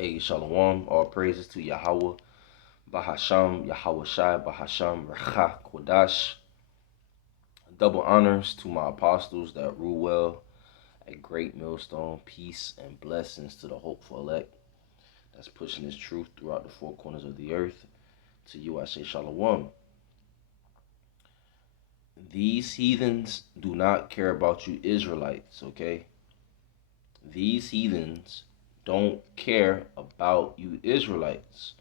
Hey, Shalom, all praises to Yahweh, Bahasham, Yahweh Shai, Bahasham, Recha, Kodash. Double honors to my apostles that rule well at Great Millstone. Peace and blessings to the hopeful elect that's pushing this truth throughout the four corners of the earth. To you I say Shalom. These heathens do not care about you Israelites, okay? These heathens don't care about you Israelites.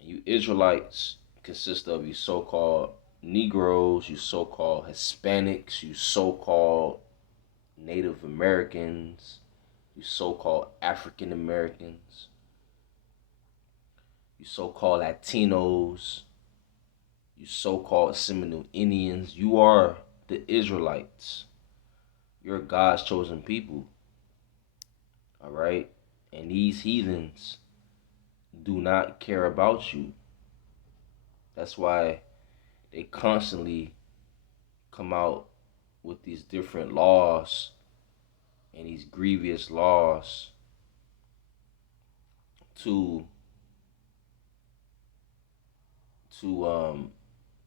You Israelites consist of you so-called Negroes, you so-called Hispanics, you so-called Native Americans, you so-called African Americans, you so-called Latinos, you so-called Seminole Indians. You are the Israelites. You're God's chosen people. All right? And these heathens do not care about you. That's why they constantly come out with these different laws and these grievous laws to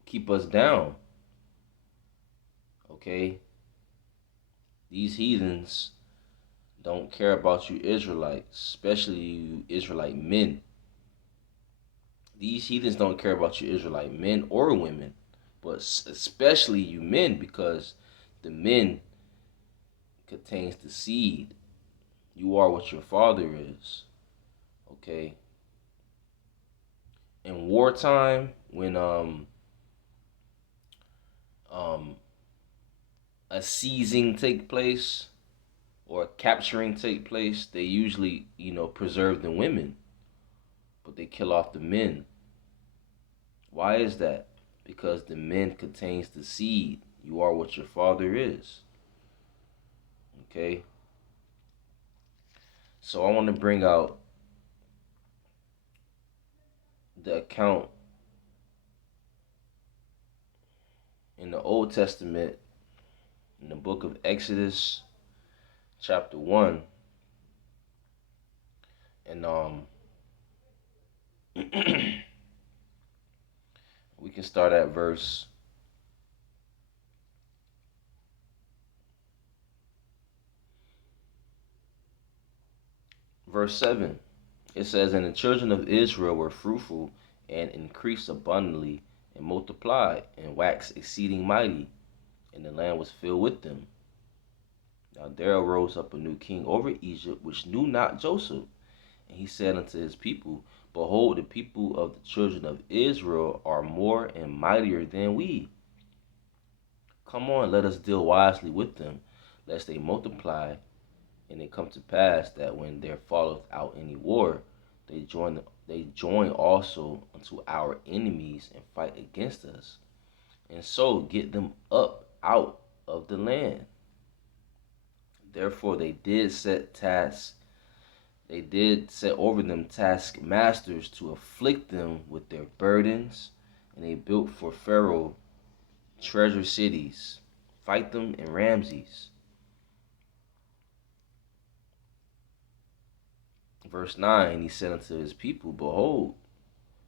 keep us down. Okay? These heathens don't care about you Israelites, especially you Israelite men. These heathens don't care about you Israelite men or women, but especially you men, because the men contains the seed. You are what your father is. Okay? In wartime, when a seizing take place or a capturing take place, they usually, preserve the women, but they kill off the men. Why is that? Because the men contains the seed. You are what your father is. Okay? So I want to bring out the account in the Old Testament, in the book of Exodus, chapter 1. And we can start at verse 7. It says, "And the children of Israel were fruitful and increased abundantly and multiplied and waxed exceeding mighty, and the land was filled with them. Now there arose up a new king over Egypt, which knew not Joseph. And he said unto his people, Behold, the people of the children of Israel are more and mightier than we. Come on, let us deal wisely with them, lest they multiply, and it come to pass that when there falleth out any war, they join also unto our enemies and fight against us, and so get them up out of the land. Therefore they did set over them taskmasters to afflict them with their burdens, and they built for Pharaoh treasure cities, Pithom and Ramses." Verse 9, he said unto his people, Behold,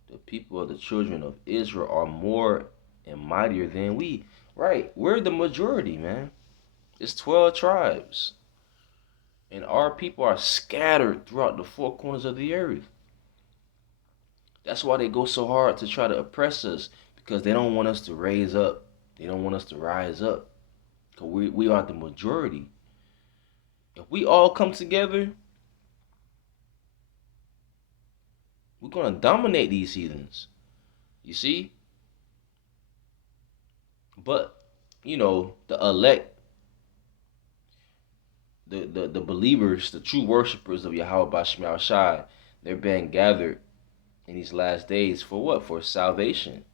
the people of the children of Israel are more and mightier than we. Right, we're the majority, man. It's 12 tribes. And our people are scattered throughout the four corners of the earth. That's why they go so hard to try to oppress us, because they don't want us to raise up. They don't want us to rise up. Because we are the majority. If we all come together, we're going to dominate these heathens. You see? But, the elect, the believers, the true worshipers of Yahweh Bashim Shai, they're being gathered in these last days for what? For salvation.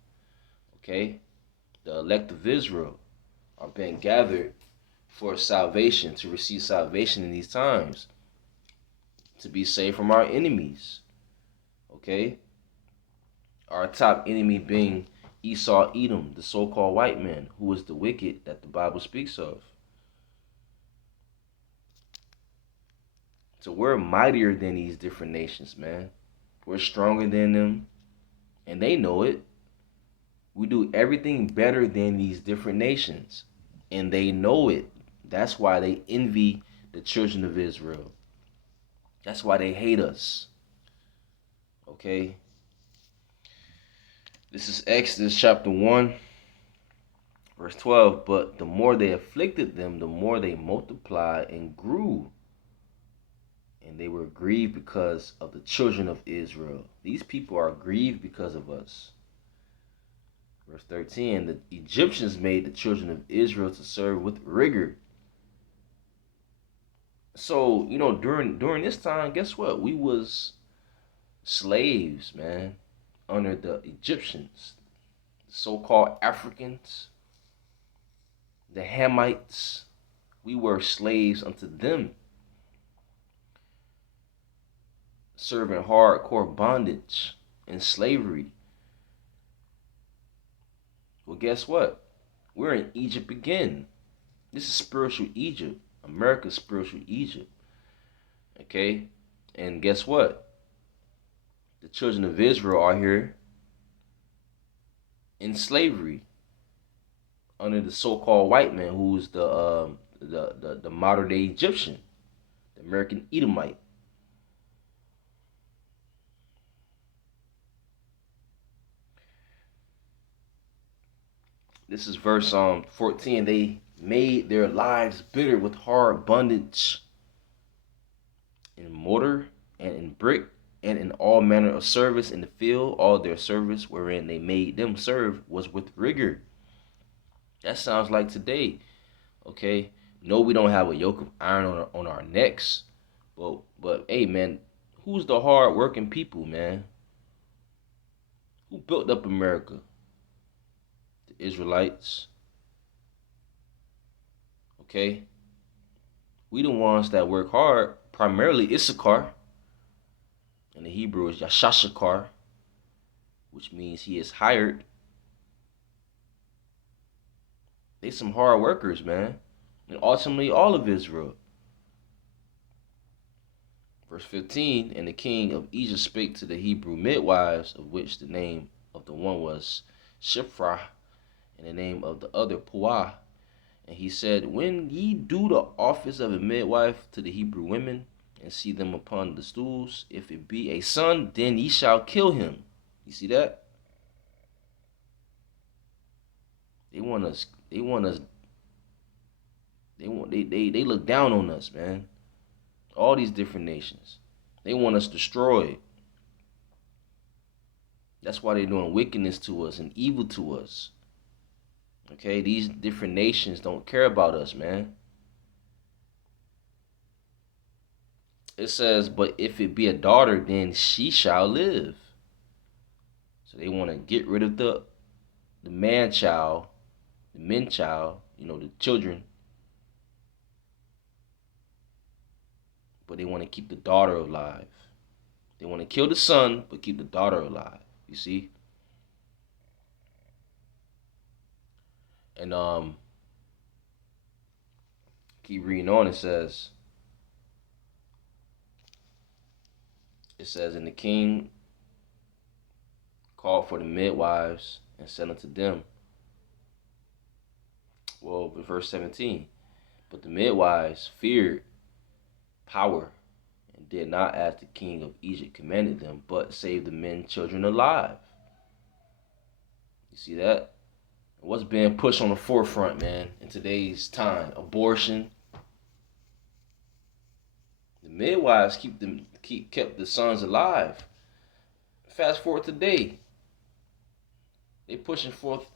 Okay? The elect of Israel are being gathered for salvation, to receive salvation in these times, to be saved from our enemies. Okay? Our top enemy being Esau Edom, the so-called white man, who is the wicked that the Bible speaks of. So we're mightier than these different nations, man. We're stronger than them, and they know it. We do everything better than these different nations, and they know it. That's why they envy the children of Israel. That's why they hate us. Okay? This is Exodus chapter 1, verse 12. But the more they afflicted them, the more they multiplied and grew. And they were grieved because of the children of Israel. These people are grieved because of us. Verse 13, the Egyptians made the children of Israel to serve with rigor. So, during this time, guess what? We was slaves, man, under the Egyptians, so-called Africans, the Hamites. We were slaves unto them, serving hardcore bondage and slavery. Well, guess what? We're in Egypt again. This is spiritual Egypt. America's spiritual Egypt. Okay? And guess what? The children of Israel are here in slavery under the so-called white man, who's the modern day Egyptian, the American Edomite. This is verse 14. They made their lives bitter with hard bondage in mortar and in brick and in all manner of service in the field. All their service wherein they made them serve was with rigor. That sounds like today. Okay, no, we don't have a yoke of iron on our necks, but hey, man, who's the hard working people, man? Who built up America? The Israelites. Okay, we the ones that work hard. Primarily Issachar, and the Hebrew is Yashashakar, which means he is hired. They some hard workers, man, and ultimately all of Israel. Verse 15, and the king of Egypt spake to the Hebrew midwives, of which the name of the one was Shiphrah, and the name of the other Puah. And he said, when ye do the office of a midwife to the Hebrew women, and see them upon the stools, if it be a son, then ye shall kill him. You see that? They want us. They want us. They look down on us, man. All these different nations. They want us destroyed. That's why they're doing wickedness to us and evil to us. Okay, these different nations don't care about us, man. It says, but if it be a daughter, then she shall live. So they want to get rid of the man child, the men child, the children. But they want to keep the daughter alive. They want to kill the son, but keep the daughter alive. You see? And keep reading on. It says, and the king called for the midwives and said unto them, well, verse 17, but the midwives feared power and did not as the king of Egypt commanded them, but saved the men children alive. You see that? What's being pushed on the forefront, man, in today's time? Abortion. The midwives kept the sons alive. Fast forward today, they pushing forth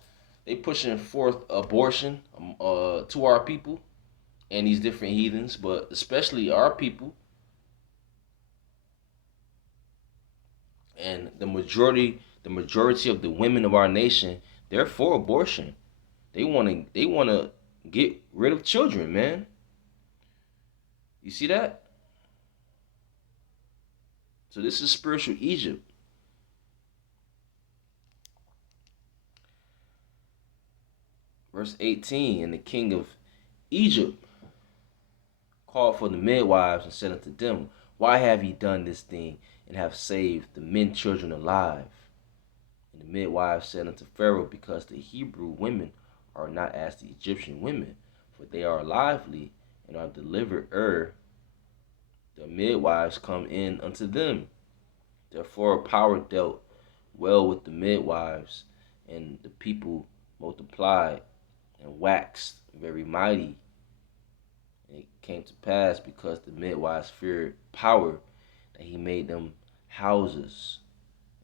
abortion to our people and these different heathens, but especially our people. And the majority of the women of our nation, they're for abortion. They want to get rid of children, man. You see that? So this is spiritual Egypt. Verse 18, and the king of Egypt called for the midwives and said unto them, Why have ye done this thing, and have saved the men children alive? And the midwives said unto Pharaoh, Because the Hebrew women are not as the Egyptian women, for they are lively and are delivered ere the midwives come in unto them. Therefore power dealt well with the midwives, and the people multiplied and waxed very mighty. And it came to pass, because the midwives feared power, that he made them houses.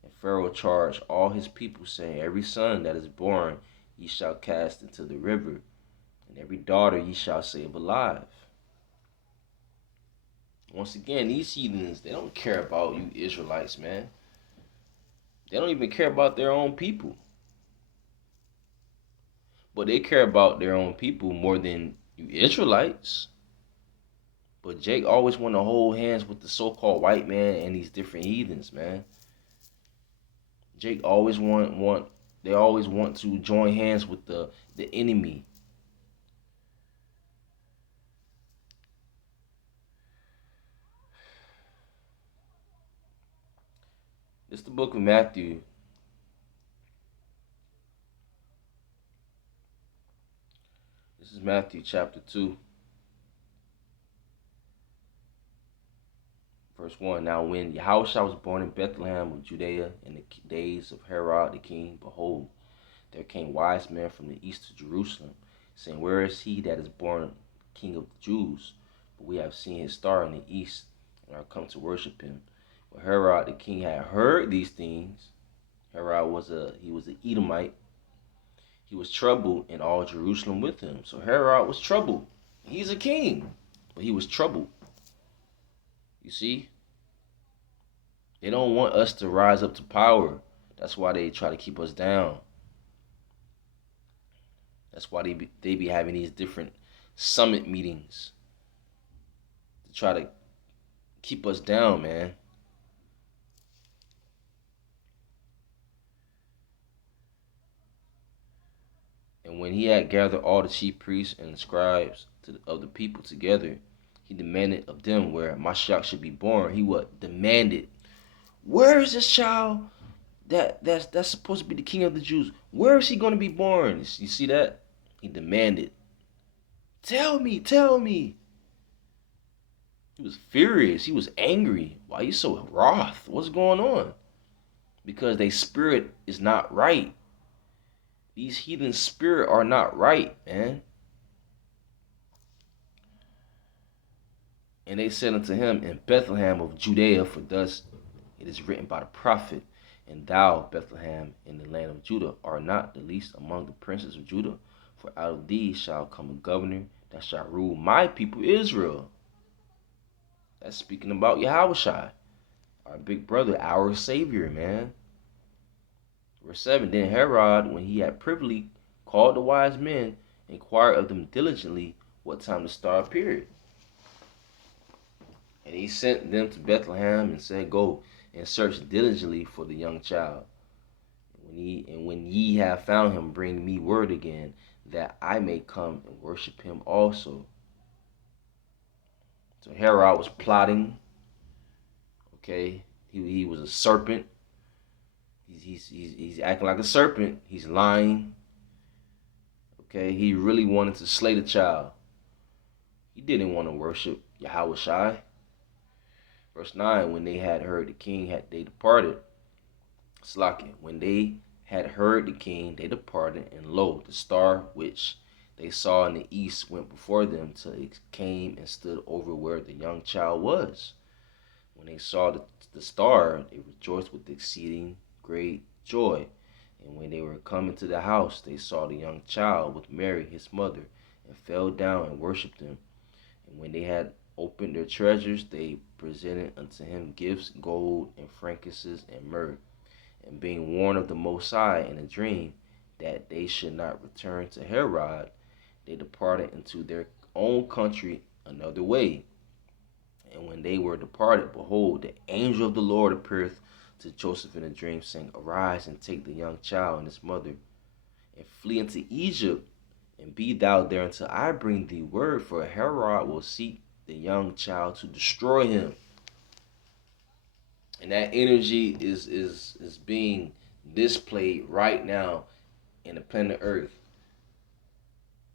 And Pharaoh charged all his people, saying, Every son that is born ye shall cast into the river, and every daughter ye shall save alive. Once again, these heathens, they don't care about you Israelites, man. They don't even care about their own people. But they care about their own people more than you Israelites. But Jake always want to hold hands with the so-called white man and these different heathens, man. Jake always they always want to join hands with the enemy. This is the book of Matthew. This is Matthew chapter 2. Verse 1. Now when Yahushua was born in Bethlehem of Judea in the days of Herod the king, behold, there came wise men from the east to Jerusalem, saying, Where is he that is born King of the Jews? For we have seen his star in the east, and are come to worship him. When Herod the king had heard these things, Herod was an Edomite. He was troubled, and all Jerusalem with him. So Herod was troubled. He's a king, but he was troubled. You see? They don't want us to rise up to power. That's why they try to keep us down. That's why they be having these different summit meetings to try to keep us down, man. And when he had gathered all the chief priests and the scribes of the people together, he demanded of them where Mashiach should be born. He demanded, where is this child that's supposed to be the king of the Jews? Where is he going to be born? You see that? He demanded, tell me. He was furious. He was angry. Why are you so wroth? What's going on? Because their spirit is not right. These heathen spirit are not right, man. And they said unto him, In Bethlehem of Judea, for thus it is written by the prophet, And thou, Bethlehem, in the land of Judah, art not the least among the princes of Judah, for out of thee shall come a governor that shall rule my people Israel. That's speaking about Yahushua, our big brother, our savior, man. Verse 7, Then Herod, when he had privily called the wise men, inquired of them diligently what time the star appeared. And he sent them to Bethlehem and said, Go and search diligently for the young child. And when ye have found him, bring me word again, that I may come and worship him also. So Herod was plotting. Okay, he was a serpent. He's acting like a serpent. He's lying. Okay, he really wanted to slay the child. He didn't want to worship Yahushua. Verse 9, when they had heard the king, they departed. Slakin, when they had heard the king, they departed, and lo, the star which they saw in the east went before them till it came and stood over where the young child was. When they saw the star, they rejoiced with exceeding great joy. And when they were come into the house, they saw the young child with Mary his mother, and fell down and worshipped him. And when they had opened their treasures, they presented unto him gifts, gold, and frankincense, and myrrh. And being warned of the Most High in a dream, that they should not return to Herod, they departed into their own country another way. And when they were departed, behold, the angel of the Lord appeareth to Joseph in a dream, saying, Arise and take the young child and his mother, and flee into Egypt, and be thou there until I bring thee word, for Herod will seek the young child to destroy him. And that energy is being displayed right now in the planet Earth.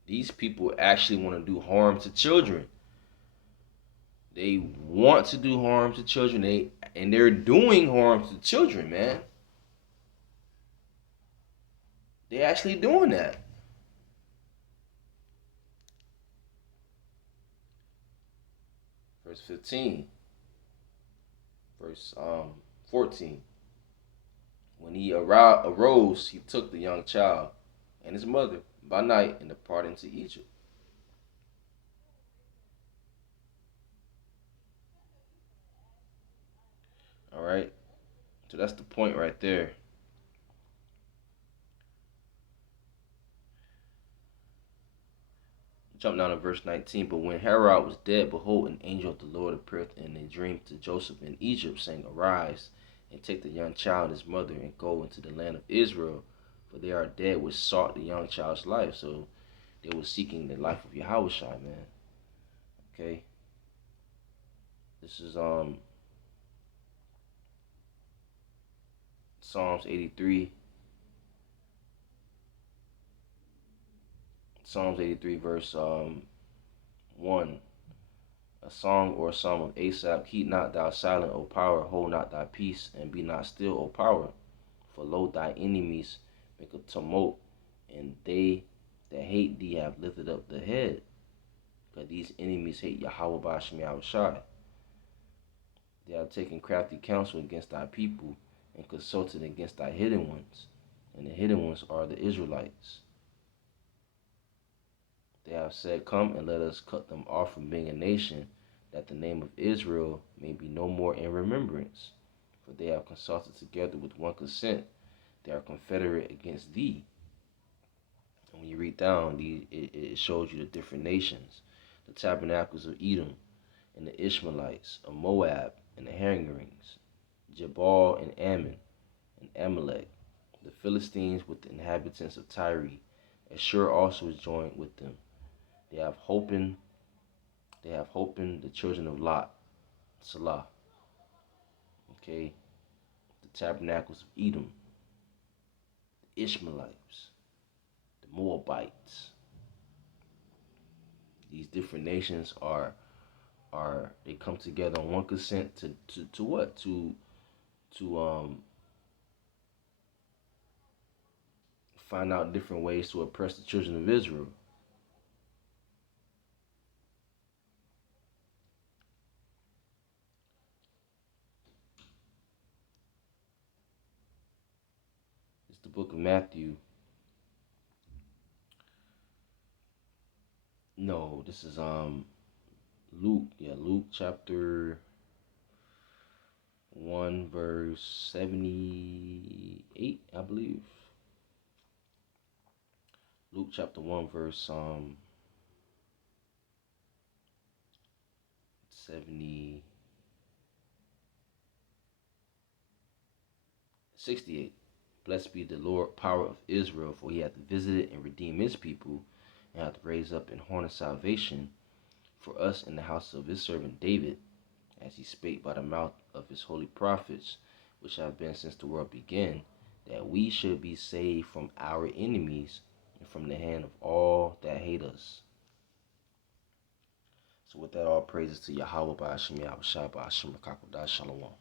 These people actually want to do harm to children. They want to do harm to children. They're doing harm to children, man. They're actually doing that. Verse 15. Verse 14. When he arose, he took the young child and his mother by night and departed into Egypt. All right. So that's the point right there. Jump down to verse 19. But when Herod was dead, behold, an angel of the Lord appeared in a dream to Joseph in Egypt, saying, Arise and take the young child and his mother and go into the land of Israel, for they are dead which sought the young child's life. So they were seeking the life of Yahushua, man. Okay. This is Psalms 83. Psalms 83 verse 1. A song or a psalm of Asaph. Keep not thou silent, O power, hold not thy peace, and be not still, O power. For lo, thy enemies make a tumult, and they that hate thee have lifted up the head. Because these enemies hate Yahweh Ba'ashem Yahushai. They have taken crafty counsel against thy people, and consulted against thy hidden ones. And the hidden ones are the Israelites. They have said, Come and let us cut them off from being a nation, that the name of Israel may be no more in remembrance. For they have consulted together with one consent. They are confederate against thee. And when you read down, it shows you the different nations. The tabernacles of Edom, and the Ishmaelites, of Moab, and the Hagarenes, Jabal and Ammon, and Amalek, the Philistines with the inhabitants of Tyre. Ashur also is joined with them. They have Hopen the children of Lot, Salah. Okay, the tabernacles of Edom, the Ishmaelites, the Moabites. These different nations they come together on one consent to what? To find out different ways to oppress the children of Israel. It's the book of Matthew. No, this is Luke. Yeah, Luke chapter 1 verse 78, I believe. Luke chapter 1 verse 68. Blessed be the Lord, power of Israel, for he hath visited and redeemed his people, and hath raised up an horn of salvation for us in the house of his servant David, as he spake by the mouth of his holy prophets, which have been since the world began, that we should be saved from our enemies and from the hand of all that hate us. So with that, all praises to Yahweh Ba'ashem Yahushua Ba'ashem Rakakodah Shalom.